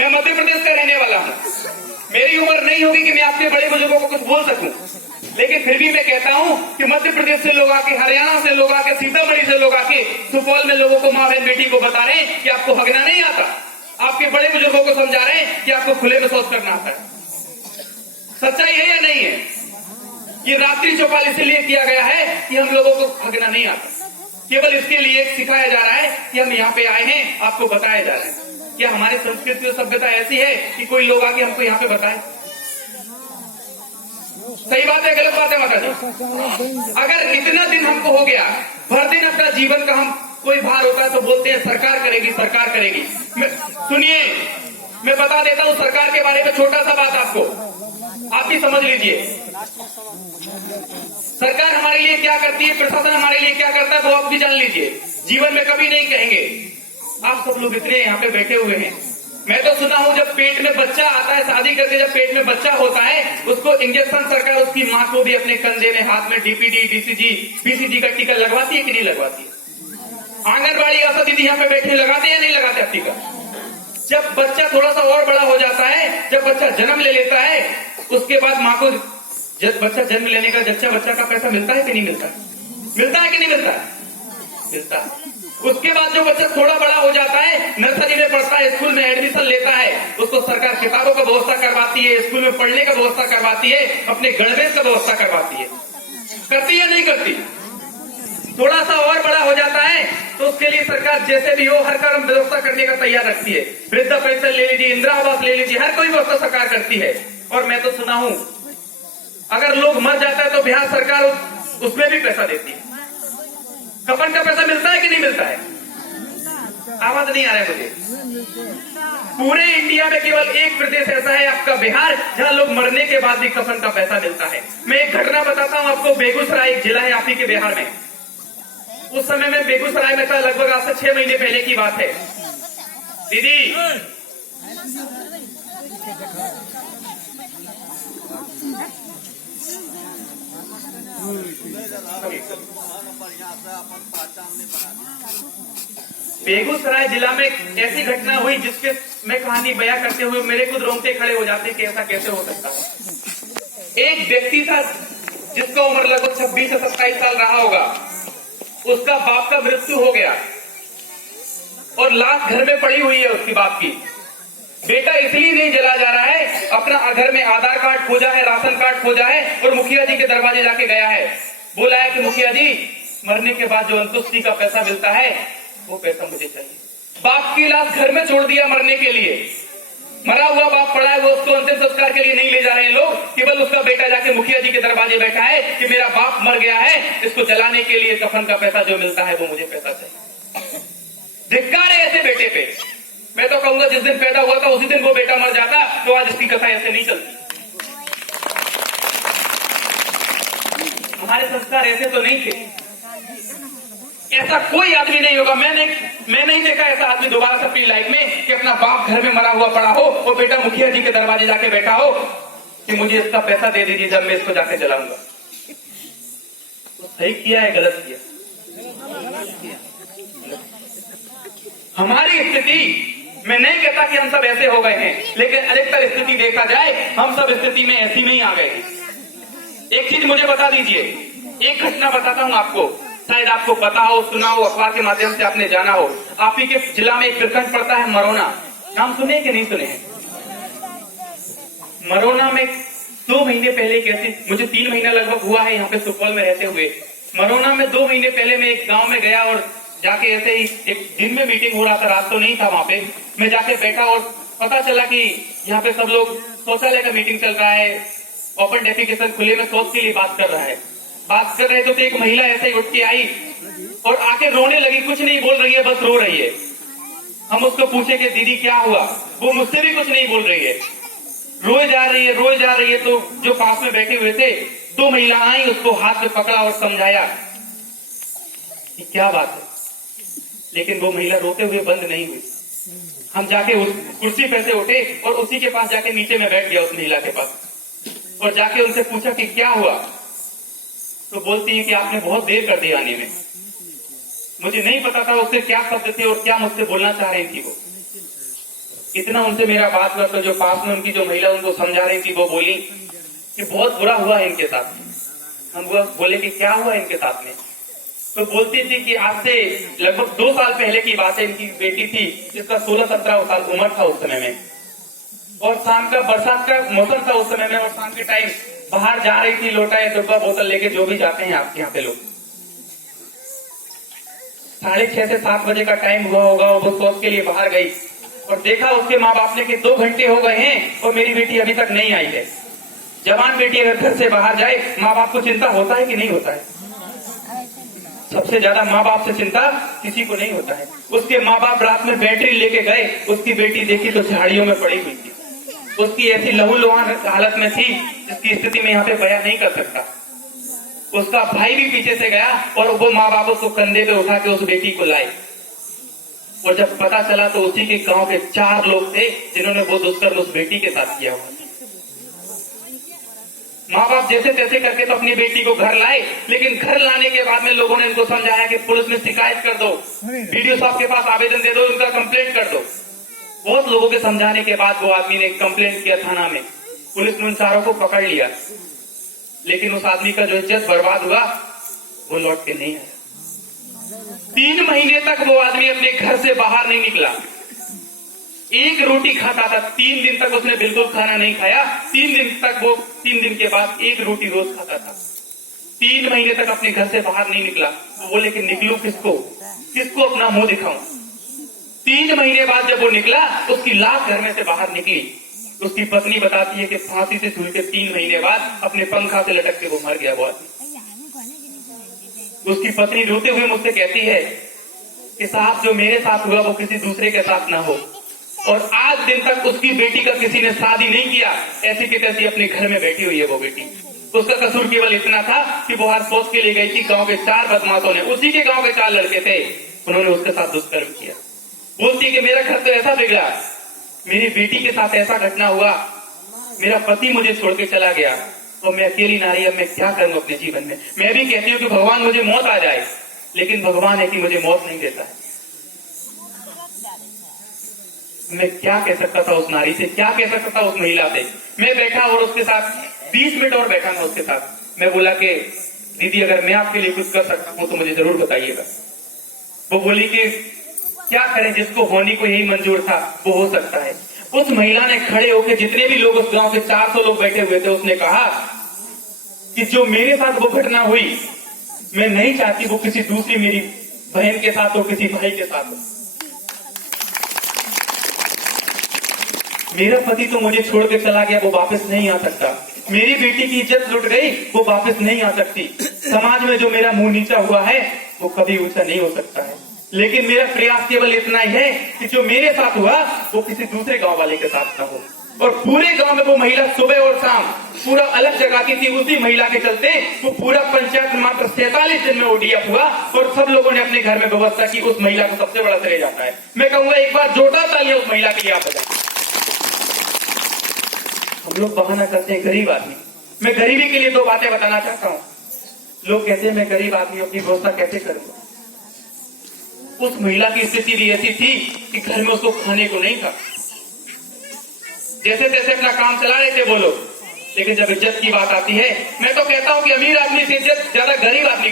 मैं मध्य प्रदेश का रहने वाला हूँ, मेरी उम्र नहीं होगी कि मैं आपके बड़े बुजुर्गों को कुछ बोल सकूं, लेकिन फिर भी मैं कहता हूं कि मध्य प्रदेश से लोग आके, हरियाणा से लोग आके, सीतामढ़ी से लोग आके सुपौल में लोगों को, माँ बहन बेटी को बता रहे हैं कि आपको हगना नहीं आता, आपके बड़े बुजुर्गों को समझा रहे हैं कि आपको खुले में शौच करना आता है। सच्चाई है या नहीं है? ये रात्रि चौपाल इसलिए किया गया है कि हम लोगों को हगना नहीं आता, केवल इसके लिए सिखाया जा रहा है कि हम यहाँ पे आए हैं, आपको बताया जा रहा है। क्या हमारी संस्कृति और सभ्यता ऐसी है कि कोई लोग आके हमको यहाँ पे बताए? सही बात है, गलत बात है माता जी? अगर इतना दिन हमको हो गया, भर दिन अपना जीवन का हम कोई भार होता है तो बोलते हैं सरकार करेगी, सरकार करेगी। सुनिए, मैं बता देता हूँ सरकार के बारे में छोटा सा बात आपको, आप भी समझ लीजिए। सरकार हमारे लिए क्या करती है, प्रशासन हमारे लिए क्या करता है, वो आप भी जान लीजिए। जीवन में कभी नहीं कहेंगे। आप सब लोग इतने यहाँ पे बैठे हुए हैं, मैं तो सुना हूँ जब पेट में बच्चा आता है, शादी करके जब पेट में बच्चा होता है, उसको इंजेक्शन सरकार उसकी माँ को भी अपने कंधे में, हाथ में डीपीडी, डीसीजी, बीसीजी का टीका लगवाती है कि नहीं लगवाती है? आंगनबाड़ी आशा दीदी यहाँ पे बैठे लगाते हैं नहीं लगाते आप टीका? जब बच्चा थोड़ा सा और बड़ा हो जाता है, जब बच्चा जन्म ले लेता है, उसके बाद माँ को जब बच्चा जन्म लेने का जच्चा बच्चा का पैसा मिलता है कि नहीं मिलता है? मिलता है कि नहीं मिलता है? मिलता है। उसके बाद जो बच्चा थोड़ा बड़ा हो जाता है, नर्सरी में पढ़ता है, स्कूल में एडमिशन लेता है, उसको सरकार किताबों का व्यवस्था करवाती है, स्कूल में पढ़ने का व्यवस्था करवाती है, अपने गणवेश का व्यवस्था करवाती है। करती है नहीं करती? थोड़ा सा और बड़ा हो जाता है तो उसके लिए सरकार जैसे भी हो हर काम व्यवस्था करने का तैयार रखती है। वृद्धा पेंशन ले लीजिए, इंदिरा आवास ले लीजिए, हर कोई व्यवस्था सरकार करती है। और मैं तो सुना हूं अगर लोग मर जाता है तो बिहार सरकार उसमें भी पैसा देती है। कफन का पैसा मिलता है कि नहीं मिलता है? आवाज नहीं आ रहा है मुझे। पूरे इंडिया में केवल एक प्रदेश ऐसा है आपका बिहार, जहां लोग मरने के बाद भी कफन का पैसा मिलता है। मैं एक घटना बताता हूं आपको। बेगूसराय एक जिला है आप ही के बिहार में। उस समय में बेगूसराय में था, लगभग आज से 6 महीने पहले की बात है। दीदी बेगूसराय जिला में ऐसी घटना हुई जिसके मैं कहानी बयां करते हुए मेरे खुद रोंगटे खड़े हो जाते कि ऐसा कैसे हो सकता है। एक व्यक्ति था जिसका उम्र लगभग 26 से 27 साल रहा होगा। उसका बाप का मृत्यु हो गया और लाश घर में पड़ी हुई है उसकी बाप की। बेटा इसलिए नहीं जला जा रहा है, अपना घर में आधार कार्ड खोजा है, राशन कार्ड खोजा है और मुखिया जी के दरवाजे जाके गया है। बोला है कि मुखिया जी, मरने के बाद जो अंतुष्टि का पैसा मिलता है वो पैसा मुझे चाहिए। बाप की लाश घर में छोड़ दिया मरने के लिए। मरा हुआ बाप पड़ा है, वो उसको अंतिम संस्कार के लिए नहीं ले जा रहे हैं लोग, केवल उसका बेटा जाके मुखिया जी के दरवाजे बैठा है कि मेरा बाप मर गया है, इसको जलाने के लिए कफन का पैसा जो मिलता है वो मुझे पैसा चाहिए। धिक्कार है ऐसे बेटे पे। मैं तो कहूंगा जिस दिन पैदा हुआ था उसी दिन वो बेटा मर जाता तो आज इसकी कथा ऐसे नहीं चलती। हमारे संस्कार ऐसे तो नहीं थे। ऐसा कोई आदमी नहीं होगा, मैं नहीं देखा ऐसा आदमी दोबारा से अपनी लाइफ में कि अपना बाप घर में मरा हुआ पड़ा हो और बेटा मुखिया जी के दरवाजे जाके बैठा हो कि मुझे इसका पैसा दे दीजिए, जब मैं इसको जाके जलाऊंगा। तो सही किया है गलत किया? हमारी स्थिति, मैं नहीं कहता कि हम सब ऐसे हो गए हैं, लेकिन अधिकतर स्थिति देखा जाए हम सब स्थिति में ऐसी में ही आ गए। एक चीज मुझे बता दीजिए, एक घटना बताता हूं आपको, शायद आपको पता हो, सुना हो, अखबार के माध्यम से आपने जाना हो। आप ही के जिला में एक प्रखंड पड़ता है मरोना, नाम सुने कि नहीं सुने हैं? मरोना में 2 महीने पहले कैसे, मुझे 3 महीना लगभग हुआ है यहाँ पे सुपौल में रहते हुए। मरोना में 2 महीने पहले मैं एक गांव में गया और जाके ऐसे ही एक दिन में मीटिंग हो रहा था, रात तो नहीं था वहां पे। मैं जाके बैठा और पता चला कि यहाँ पे सब लोग शौचालय का मीटिंग चल रहा है, ओपन डेफिकेशन, खुले में शौच के लिए बात कर रहा है। बात कर रहे तो एक महिला ऐसे ही उठ के आई और आके रोने लगी। कुछ नहीं बोल रही है, बस रो रही है। हम उसको पूछे कि दीदी क्या हुआ? वो मुझसे भी कुछ नहीं बोल रही है, रोए जा रही है, रोए जा रही है। तो जो पास में बैठे हुए थे 2 महिला आई, उसको हाथ में पकड़ा और समझाया कि क्या बात है, लेकिन वो महिला रोते हुए बंद नहीं हुई। हम जाके उस कुर्सी पे से उठे और उसी के पास जाके नीचे में बैठ गया, उस महिला के पास, और जाके उनसे पूछा कि क्या हुआ। तो बोलती है कि आपने बहुत देर कर दी आने में, मुझे नहीं पता था उससे क्या शब्द थे और क्या मुझसे बोलना चाह रही थी वो। इतना उनसे मेरा बात हुआ तो जो पास में उनकी जो महिला उनको समझा रही थी वो बोली कि बहुत बुरा हुआ है इनके साथ। हम बोले कि क्या हुआ इनके साथ में? तो बोलती थी कि आज से लगभग 2 साल पहले की बात है, इनकी बेटी थी जिसका 16-17 साल उम्र था उस समय में, और शाम का बरसात का मौसम था उस समय में, और शाम के टाइम बाहर जा रही थी लोटा या डब्बा बोतल लेके, जो भी जाते हैं आपके यहाँ पे लोग। 6:30 से 7 बजे का टाइम हुआ होगा और वो शौच के लिए बाहर गई और देखा उसके माँ बाप ने कि 2 घंटे हो गए हैं और मेरी बेटी अभी तक नहीं आई है। जवान बेटी अगर घर से बाहर जाए, माँ बाप को चिंता होता है कि नहीं होता है? सबसे ज्यादा माँ बाप से चिंता किसी को नहीं होता है। उसके माँ बाप रात में बैटरी लेके गए, उसकी बेटी देखी तो झाड़ियों में पड़ी हुई थी। उसकी ऐसी लहूलुहान हालत में थी जिसकी स्थिति में यहाँ पे बयान नहीं कर सकता। उसका भाई भी पीछे से गया और वो माँ बाप उसको कंधे पे उठा के उस बेटी को लाए, और जब पता चला तो उसी के गांव के 4 लोग थे जिन्होंने वो दुष्कर्म उस बेटी के साथ किया हुआ था। माँ बाप जैसे तैसे करके तो अपनी बेटी को घर लाए, लेकिन घर लाने के बाद में लोगों ने इनको समझाया कि पुलिस में शिकायत कर दो, वीडियो साहब के पास आवेदन दे दो, उनका कंप्लेंट कर दो। बहुत लोगों के समझाने के बाद वो आदमी ने कंप्लेंट किया थाना में। पुलिस ने उन चारों को पकड़ लिया, लेकिन उस आदमी का जो इज्जत बर्बाद हुआ वो लौट के नहीं आया। 3 महीने तक वो आदमी अपने घर से बाहर नहीं निकला, एक रोटी खाता था। 3 दिन तक उसने बिल्कुल खाना नहीं खाया। 3 दिन तक वो 3 दिन के बाद एक रोटी रोज खाता था। 3 महीने तक अपने घर से बाहर नहीं निकला। वो बोले कि निकलूं किसको अपना मुंह दिखाऊं। 3 महीने बाद जब वो निकला, उसकी लाश घर में से बाहर निकली। उसकी पत्नी बताती है कि फांसी से झूल के 3 महीने बाद अपने पंखा से लटक के वो मर गया। वो आदमी, उसकी पत्नी रोते हुए मुझसे कहती है कि साहब जो मेरे साथ हुआ वो किसी दूसरे के साथ ना हो, और आज दिन तक उसकी बेटी का किसी ने शादी नहीं किया, ऐसी की तैसी अपने घर में बैठी हुई है वो बेटी। उसका कसूर केवल इतना था कि वो हर सोच के लिए गई थी। गांव के 4 बदमाशों ने, उसी के गांव के 4 लड़के थे, उन्होंने उसके साथ दुष्कर्म किया। बोलती कि मेरा घर तो ऐसा बिगड़ा, मेरी बेटी के साथ ऐसा घटना हुआ, मेरा पति मुझे छोड़ के चला गया, तो मैं अकेली नारी, अब मैं क्या करूं अपने जीवन में। मैं भी कहती हूँ कि भगवान मुझे मौत आ जाए, लेकिन भगवान है कि मुझे मौत नहीं देता है। मैं क्या कह सकता था उस नारी से, क्या कह सकता था उस महिला से। मैं बैठा और उसके साथ 20 मिनट और बैठा मैं उसके साथ। मैं बोला कि दीदी अगर मैं आपके लिए कुछ कर सकता हूँ तो मुझे जरूर बताइएगा। वो बोली कि क्या करें, जिसको होने को यही मंजूर था वो हो सकता है। उस महिला ने खड़े होकर, जितने भी लोग उस गांव के 400 लोग बैठे हुए थे, उसने कहा कि जो मेरे साथ वो घटना हुई, मैं नहीं चाहती वो किसी दूसरी मेरी बहन के साथ हो, किसी भाई के साथ हो। मेरा पति तो मुझे छोड़ के चला गया, वो वापस नहीं आ सकता। मेरी बेटी की इज्जत लुट गई, वो वापस नहीं आ सकती। समाज में जो मेरा मुंह नीचा हुआ है वो कभी ऊंचा नहीं हो सकता है। लेकिन मेरा प्रयास केवल इतना ही है कि जो मेरे साथ हुआ वो किसी दूसरे गांव वाले के साथ ना हो। और पूरे गांव में वो महिला सुबह और शाम पूरा अलग जगह की थी। उसी महिला के चलते वो पूरा पंचायत मात्र 47 दिन में ओडीएफ हुआ, और सब लोगों ने अपने घर में व्यवस्था की। उस महिला को सबसे बड़ा श्रेय जाता है। मैं कहूंगा एक बार जोरदार तालियां उस महिला के लिए आप बजाएं। हम लोग बहाना करते हैं गरीब आदमी। मैं गरीबी के लिए 2 बातें बताना चाहता हूँ। लोग कहते हैं मैं गरीब आदमी अपनी व्यवस्था कैसे करूंगा। उस महिला की स्थिति भी ऐसी थी कि घर में उसको खाने को नहीं था। जैसे तैसे अपना काम चला रहे थे वो लोग, लेकिन जब इज्जत की बात आती है, मैं तो कहता हूं कि अमीर आदमी से इज्जत ज्यादा गरीब आदमी